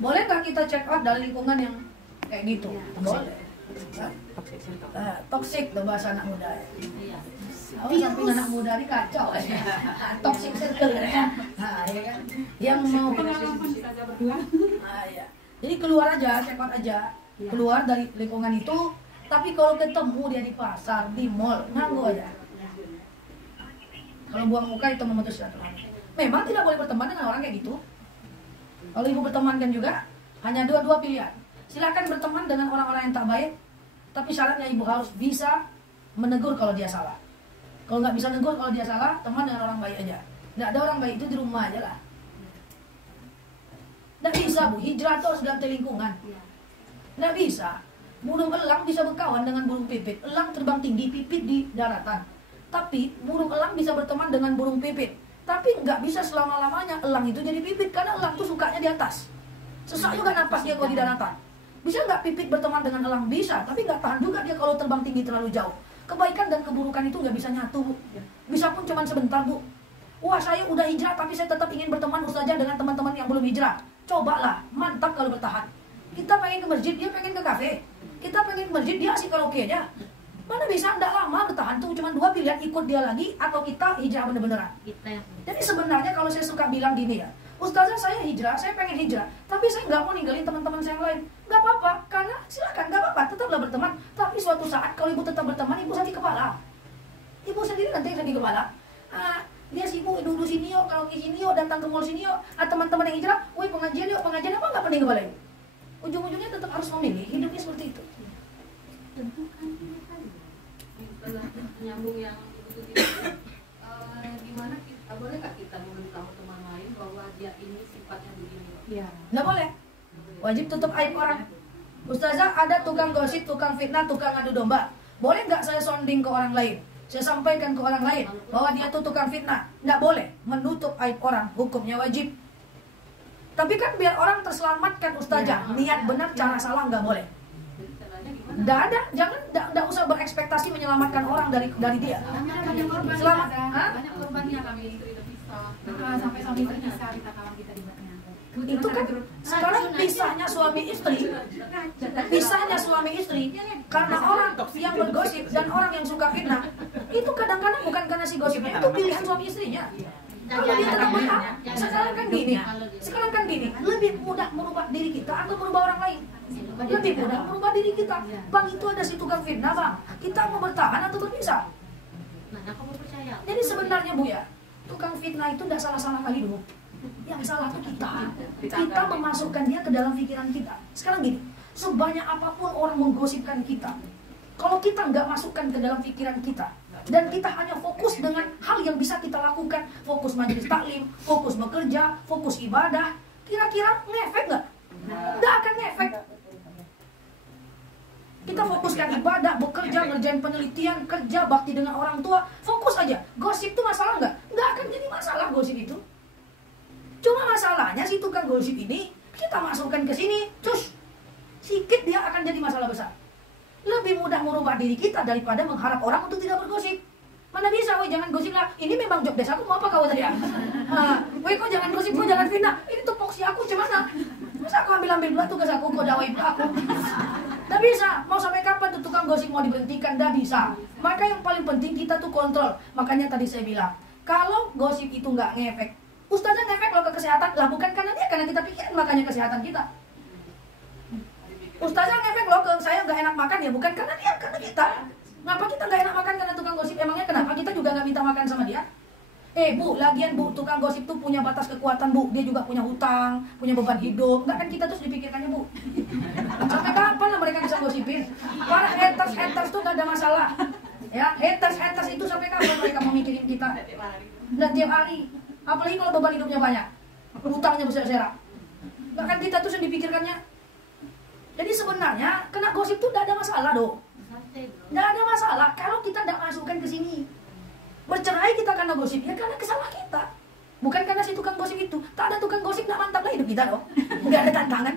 Boleh nggak kita check out dari lingkungan yang kayak gitu? Boleh. Toxic tuh bahasa anak muda. Tapi anak muda ini kacau ya. Toxic circle ya. Nah, ya kan? Yang mau ya. Jadi keluar aja, check out aja. Keluar dari lingkungan itu. Tapi kalau ketemu dia di pasar, di mall, nganggu aja. Kalau buang muka itu memutus silaturahmi. Memang tidak boleh berteman dengan orang kayak gitu. Kalau ibu berteman kan juga hanya dua pilihan. Silakan berteman dengan orang-orang yang tak baik, tapi syaratnya ibu harus bisa menegur kalau dia salah. Kalau nggak bisa negur kalau dia salah, teman dengan orang baik aja. Nggak ada orang baik itu di rumah aja lah. Nggak bisa bu, hijrah itu harus ganti lingkungan. Nggak bisa. Burung elang bisa berkawan dengan burung pipit. Elang terbang tinggi, pipit di daratan. Tapi burung elang bisa berteman dengan burung pipit. Tapi nggak bisa selama-lamanya elang itu jadi pipit. Karena elang tuh sukanya di atas. Sesak juga napas dia kalau di daratan. Bisa nggak pipit berteman dengan elang? Bisa. Tapi nggak tahan juga dia kalau terbang tinggi terlalu jauh. Kebaikan dan keburukan itu nggak bisa nyatu bu. Bisa pun cuma sebentar bu. Wah saya udah hijrah tapi saya tetap ingin berteman ustazah dengan teman-teman yang belum hijrah. Cobalah, mantap kalau bertahan. Kita pengen ke masjid, dia pengen ke kafe. Kita pengen ke masjid, dia asik karaoke aja. Mana bisa, enggak lama bertahan tuh. Cuma dua pilihan, ikut dia lagi atau kita hijrah bener-beneran. Jadi sebenarnya kalau saya suka bilang gini ya, ustazah saya hijrah, saya pengen hijrah, tapi saya nggak mau ninggalin teman-teman saya yang lain. Nggak apa-apa, karena silakan, nggak apa-apa, tetaplah berteman. Tapi suatu saat kalau ibu tetap berteman, ibu sakit kepala. Ibu sendiri nanti yang sakit kepala. Dia sibuk duduk sini yuk, kalau ke sini yuk, datang ke mall sini yuk. Teman-teman yang hijrah, woi pengajian yuk, pengajian apa nggak pening kepala ibu. Ujung-ujungnya tetap harus memilih, hidupnya seperti itu. Tentu kan nyambung yang itu gimana kita boleh nggak kita memberitahu teman lain bahwa dia ini sifatnya begini? Iya. Nggak boleh. Wajib tutup aib orang. Ustazah ada tukang gosip, tukang fitnah, tukang adu domba. Boleh nggak saya sounding ke orang lain? Saya sampaikan ke orang lain bahwa dia tuh tukang fitnah. Nggak boleh menutup aib orang. Hukumnya wajib. Tapi kan biar orang terselamatkan ustazah. Niat benar, cara salah nggak boleh. Nggak ada, jangan usah berekspektasi menyelamatkan orang dari dia. Selamat, banyak korbannya kami istri terpisah, sampai suami terpisah kita kawan kita di Batang. Itu kan sekarang pisahnya suami istri karena orang yang bergosip dan orang yang suka fitnah. Itu kadang-kadang bukan karena si gosipnya, itu pilihan suami istrinya. Kalau dia tetap bertahan, sekarang kan gini, lebih mudah merubah diri kita atau merubah orang lain. Lebih mudah merubah diri kita. Bang, itu ada si tukang fitnah bang, kita mau bertahan atau berpisah? Jadi sebenarnya bu ya, tukang fitnah itu tidak salah-salah kali dulu. Yang salah itu kita memasukkan dia ke dalam pikiran kita. Sekarang gini, sebanyak apapun orang menggosipkan kita, kalau kita nggak masukkan ke dalam pikiran kita, dan kita hanya fokus dengan hal yang bisa kita lakukan, fokus majelis taklim, fokus bekerja, fokus ibadah, kira-kira ngefek nggak? Nggak akan ngefek. Kita fokuskan ibadah, bekerja, ngerjain penelitian, kerja, bakti dengan orang tua, fokus aja. Gosip itu masalah nggak? Nggak akan jadi masalah gosip itu. Cuma masalahnya si tukang gosip ini, kita masukkan ke sini, cus, sikit dia akan jadi masalah besar. Lebih mudah merubah diri kita daripada mengharap orang untuk tidak bergosip. Mana bisa, woi jangan gosip lah. Ini memang job desk aku, mau apa kau tadi? Woi kau jangan gosip, kau jangan fitnah. Ini tupoksi aku gimana? Masa aku ambil pula tugas aku, kau dakwai pula aku? Nggak bisa, mau sampai kapan tuh tukang gosip mau diberhentikan? Nggak bisa. Maka yang paling penting kita tuh kontrol. Makanya tadi saya bilang, kalau gosip itu nggak ngefek, ustazah ngefek loh ke kesehatan. Lah bukan karena dia, karena kita pikirin makanya kesehatan kita. Ustazah ngefek loh ke saya nggak enak makan ya, bukan karena dia, karena kita. Ngapa kita nggak enak makan karena tukang gosip? Emangnya kenapa kita juga nggak minta makan sama dia? Bu, lagian bu, tukang gosip tuh punya batas kekuatan bu. Dia juga punya hutang, punya beban hidup. Nggak kan kita terus dipikirkannya bu. Sampai kapan lah mereka bisa gosipin? Para haters tuh nggak ada masalah. Ya, haters itu sampai kapan mereka mau mikirin kita? Dan tiap hari, apalagi kalau beban hidupnya banyak, hutangnya besar-besaran. Nggak kan kita terus yang dipikirkannya. Jadi sebenarnya kena gosip tuh nggak ada masalah doh. Nggak ada masalah kalau kita nggak masukkan ke sini. Bercerai kita karena gosip, ya karena kesalahan kita. Bukan karena si tukang gosip itu. Tak ada tukang gosip, nggak mantap lah hidup kita loh. Nggak ada tantangan.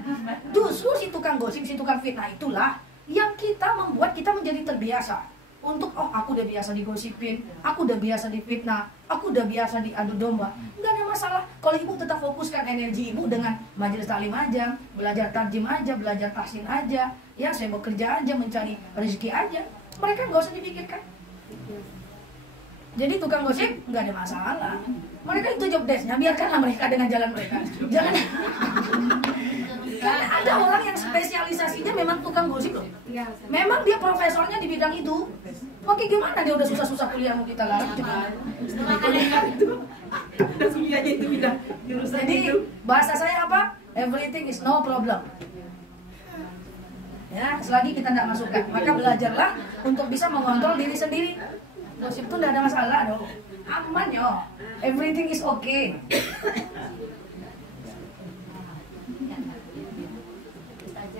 Justru si tukang gosip, si tukang fitnah itulah yang kita membuat kita menjadi terbiasa. untuk aku udah biasa digosipin, aku udah biasa difitnah, aku udah biasa diadu domba. Nggak ada masalah kalau ibu tetap fokuskan energi ibu dengan majelis taklim aja, belajar tarjim aja, belajar tahsin aja, ya saya bekerja aja, mencari rezeki aja. Mereka nggak usah dipikirkan. Jadi tukang gosip nggak ada masalah. Mereka itu job desk-nya, biarkanlah mereka dengan jalan mereka. Jangan. Karena ada orang yang spesialisasinya memang tukang gosip loh. Memang dia profesornya di bidang itu. Oke, gimana dia udah susah-susah kuliah mau kita larang juga. Jadi bahasa saya apa? Everything is no problem. Ya, selagi kita tidak masukkan, maka belajarlah untuk bisa mengontrol diri sendiri. Gosip itu tidak ada masalah dong. Aman yo. Everything is okay.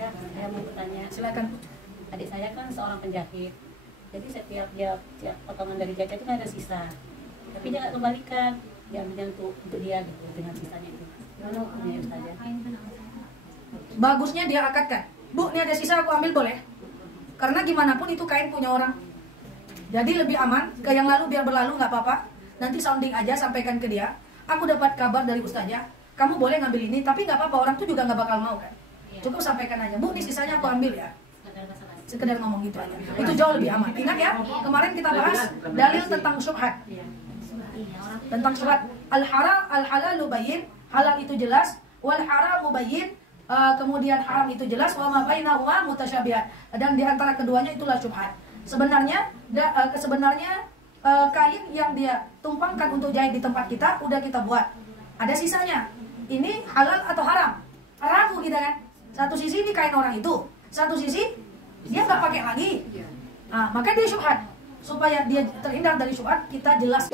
Saya mau bertanya, Silakan. adik saya kan seorang penjahit, jadi setiap potongan dari jaket itu ada sisa, tapi dia nggak kembalikan, dia ambilnya untuk dia gitu dengan sisanya itu. Gimana hukumnya Ustazah? Bagusnya dia akadkan. Bu, ini ada sisa aku ambil boleh? Karena gimana pun itu kain punya orang. Jadi lebih aman, ke yang lalu biar berlalu nggak apa-apa. Nanti sounding aja, sampaikan ke dia. Aku dapat kabar dari ustazah, kamu boleh ngambil ini, tapi nggak apa-apa, orang tuh juga nggak bakal mau kan. Cukup sampaikan aja, Bu, ini sisanya aku ambil ya. Sekedar ngomong gitu aja. Itu jauh lebih aman. Ingat ya, kemarin kita bahas dalil tentang syubhat. Tentang syubhat. Al-halalu bayyin, halal itu jelas, wal haramu bayyin, kemudian haram itu jelas, wa ma bainahuma mutasyabihat. Dan di antara keduanya itulah syubhat. Sebenarnya kain yang dia tumpangkan untuk jahit di tempat kita udah kita buat. Ada sisanya. Ini halal atau haram? Ragu kita kan. Satu sisi ini kain orang itu, satu sisi dia nggak pakai lagi. Nah, maka dia syubhat. Supaya dia terhindar dari syubhat, kita jelas.